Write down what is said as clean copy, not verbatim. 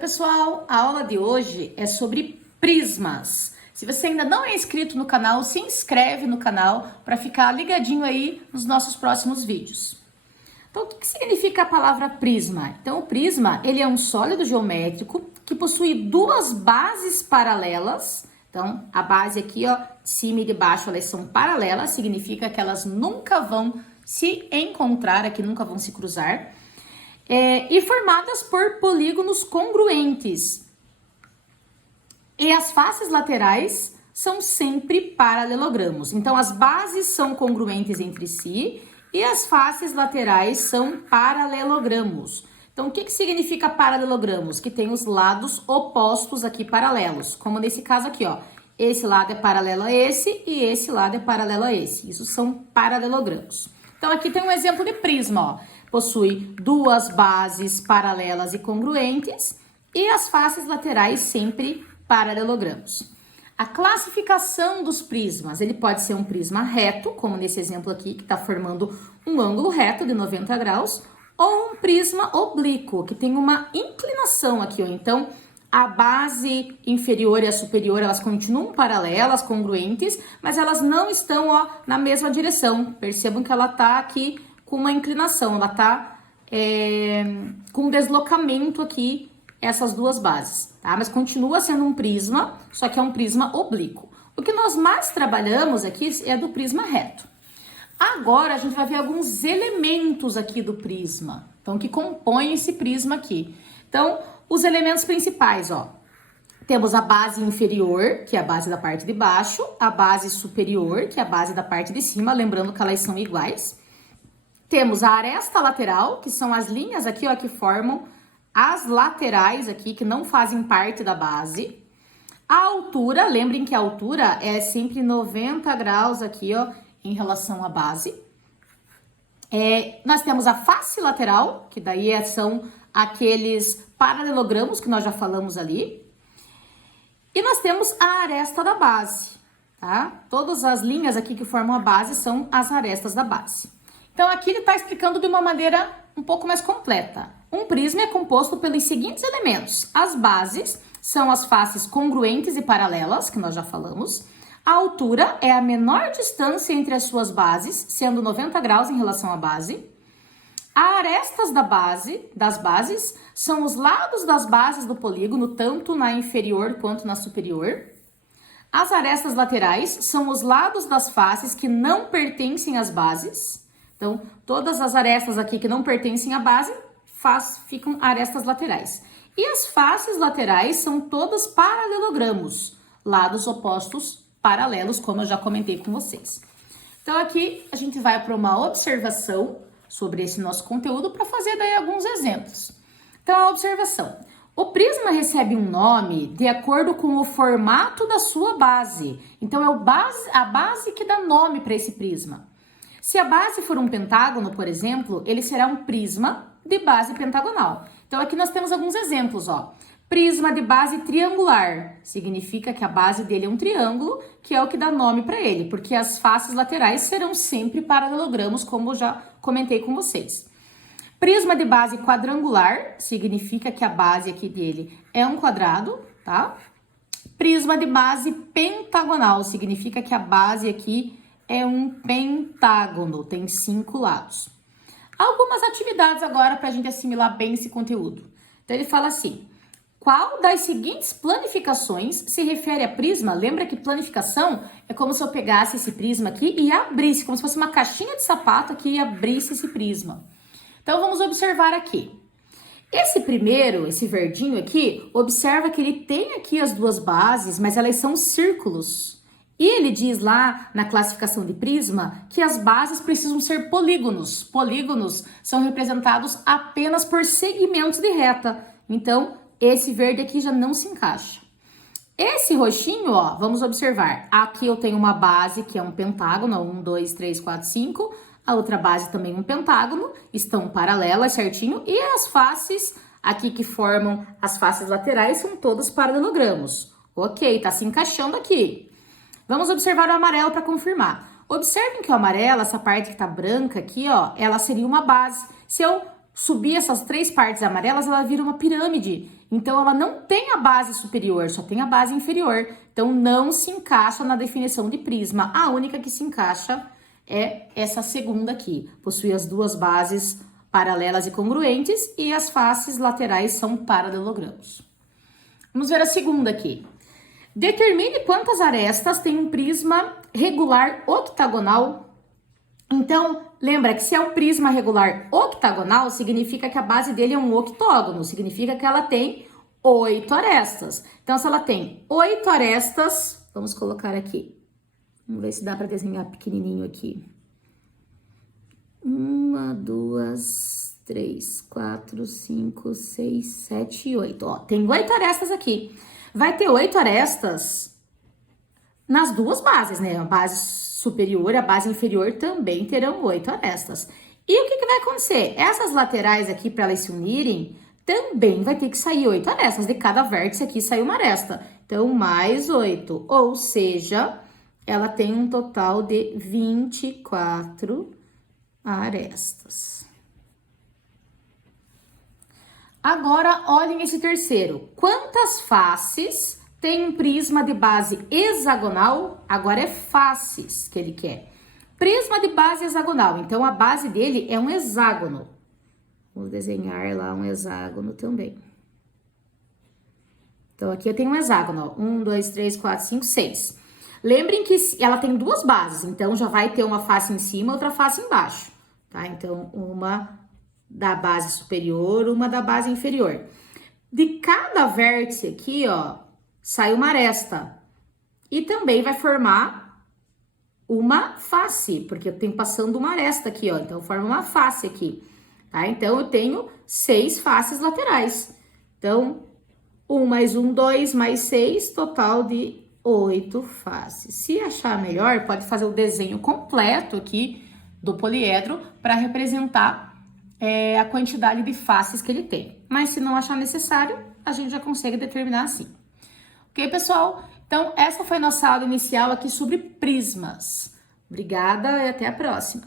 Oi, pessoal! A aula de hoje é sobre prismas. Se você ainda não é inscrito no canal, se inscreve no canal para ficar ligadinho aí nos nossos próximos vídeos. Então, o que significa a palavra prisma? Então, o prisma, ele é um sólido geométrico que possui duas bases paralelas. Então, a base aqui, ó, de cima e de baixo, elas são paralelas, significa que elas nunca vão se encontrar aqui, nunca vão se cruzar. E formadas por polígonos congruentes. E as faces laterais são sempre paralelogramos. Então, as bases são congruentes entre si e as faces laterais são paralelogramos. Então, o que significa paralelogramos? Que tem os lados opostos aqui paralelos, como nesse caso aqui, ó. Esse lado é paralelo a esse e esse lado é paralelo a esse. Isso são paralelogramos. Então, aqui tem um exemplo de prisma, ó. Possui duas bases paralelas e congruentes e as faces laterais sempre paralelogramos. A classificação dos prismas, ele pode ser um prisma reto, como nesse exemplo aqui, que está formando um ângulo reto de 90 graus, ou um prisma oblíquo, que tem uma inclinação aqui, ó. Então, a base inferior e a superior, elas continuam paralelas, congruentes, mas elas não estão, ó, na mesma direção. Percebam que ela está aqui com uma inclinação, ela tá com um deslocamento aqui, essas duas bases, tá? Mas continua sendo um prisma, só que é um prisma oblíquo. O que nós mais trabalhamos aqui é do prisma reto. Agora, a gente vai ver alguns elementos aqui do prisma, então, que compõem esse prisma aqui. Então, os elementos principais, ó. Temos a base inferior, que é a base da parte de baixo, a base superior, que é a base da parte de cima, lembrando que elas são iguais. Temos a aresta lateral, que são as linhas aqui, ó, que formam as laterais aqui, que não fazem parte da base. A altura, lembrem que a altura é sempre 90 graus aqui, ó, em relação à base. Nós temos a face lateral, que daí são aqueles paralelogramos que nós já falamos ali. E nós temos a aresta da base, tá? Todas as linhas aqui que formam a base são as arestas da base. Então, aqui ele está explicando de uma maneira um pouco mais completa. Um prisma é composto pelos seguintes elementos. As bases são as faces congruentes e paralelas, que nós já falamos. A altura é a menor distância entre as suas bases, sendo 90 graus em relação à base. As arestas das bases são os lados das bases do polígono, tanto na inferior quanto na superior. As arestas laterais são os lados das faces que não pertencem às bases. Então, todas as arestas aqui que não pertencem à base ficam arestas laterais. E as faces laterais são todas paralelogramos, lados opostos paralelos, como eu já comentei com vocês. Então, aqui a gente vai para uma observação sobre esse nosso conteúdo para fazer daí alguns exemplos. Então, a observação. O prisma recebe um nome de acordo com o formato da sua base. Então, a base que dá nome para esse prisma. Se a base for um pentágono, por exemplo, ele será um prisma de base pentagonal. Então, aqui nós temos alguns exemplos, ó. Prisma de base triangular, significa que a base dele é um triângulo, que é o que dá nome para ele, porque as faces laterais serão sempre paralelogramos, como eu já comentei com vocês. Prisma de base quadrangular, significa que a base aqui dele é um quadrado, tá? Prisma de base pentagonal, significa que a base aqui é um pentágono, tem 5 lados. Algumas atividades agora para a gente assimilar bem esse conteúdo. Então, ele fala assim, qual das seguintes planificações se refere a prisma? Lembra que planificação é como se eu pegasse esse prisma aqui e abrisse, como se fosse uma caixinha de sapato aqui e abrisse esse prisma. Então, vamos observar aqui. Esse primeiro, esse verdinho aqui, observa que ele tem aqui as duas bases, mas elas são círculos. E ele diz lá na classificação de prisma que as bases precisam ser polígonos. Polígonos são representados apenas por segmentos de reta. Então, esse verde aqui já não se encaixa. Esse roxinho, ó, vamos observar. Aqui eu tenho uma base que é um pentágono, 1, 2, 3, 4, 5. A outra base também um pentágono, estão paralelas certinho. E as faces aqui que formam as faces laterais são todas paralelogramos. Ok, tá se encaixando aqui. Vamos observar o amarelo para confirmar. Observem que o amarelo, essa parte que tá branca aqui, ó, ela seria uma base. Se eu subir essas 3 partes amarelas, ela vira uma pirâmide. Então, ela não tem a base superior, só tem a base inferior. Então, não se encaixa na definição de prisma. A única que se encaixa é essa segunda aqui. Possui as duas bases paralelas e congruentes e as faces laterais são paralelogramos. Vamos ver a segunda aqui. Determine quantas arestas tem um prisma regular octagonal. Então, lembra que se é um prisma regular octagonal, significa que a base dele é um octógono, significa que ela tem 8 arestas. Então, se ela tem 8 arestas, vamos colocar aqui. Vamos ver se dá para desenhar pequenininho aqui. 1, 2, 3, 4, 5, 6, 7 e 8. Ó, tem 8 arestas aqui. Vai ter 8 arestas nas duas bases, né? A base superior e a base inferior também terão 8 arestas. E o que vai acontecer? Essas laterais aqui, para elas se unirem, também vai ter que sair 8 arestas. De cada vértice aqui sai uma aresta. Então, mais 8. Ou seja, ela tem um total de 24 arestas. Agora, olhem esse terceiro. Quantas faces tem um prisma de base hexagonal? Agora é faces que ele quer. Prisma de base hexagonal. Então, a base dele é um hexágono. Vou desenhar lá um hexágono também. Então, aqui eu tenho um hexágono. 1, 2, 3, 4, 5, 6. Lembrem que ela tem duas bases. Então, já vai ter uma face em cima e outra face embaixo. Tá? Então, uma da base superior, uma da base inferior. De cada vértice aqui, ó, sai uma aresta. E também vai formar uma face, porque eu tenho passando uma aresta aqui, ó. Então, forma uma face aqui, tá? Então, eu tenho 6 faces laterais. Então, 1 mais 1, 2, mais 6, total de 8 faces. Se achar melhor, pode fazer o desenho completo aqui do poliedro para representar a quantidade de faces que ele tem. Mas se não achar necessário, a gente já consegue determinar assim. Ok, pessoal? Então, essa foi nossa aula inicial aqui sobre prismas. Obrigada e até a próxima.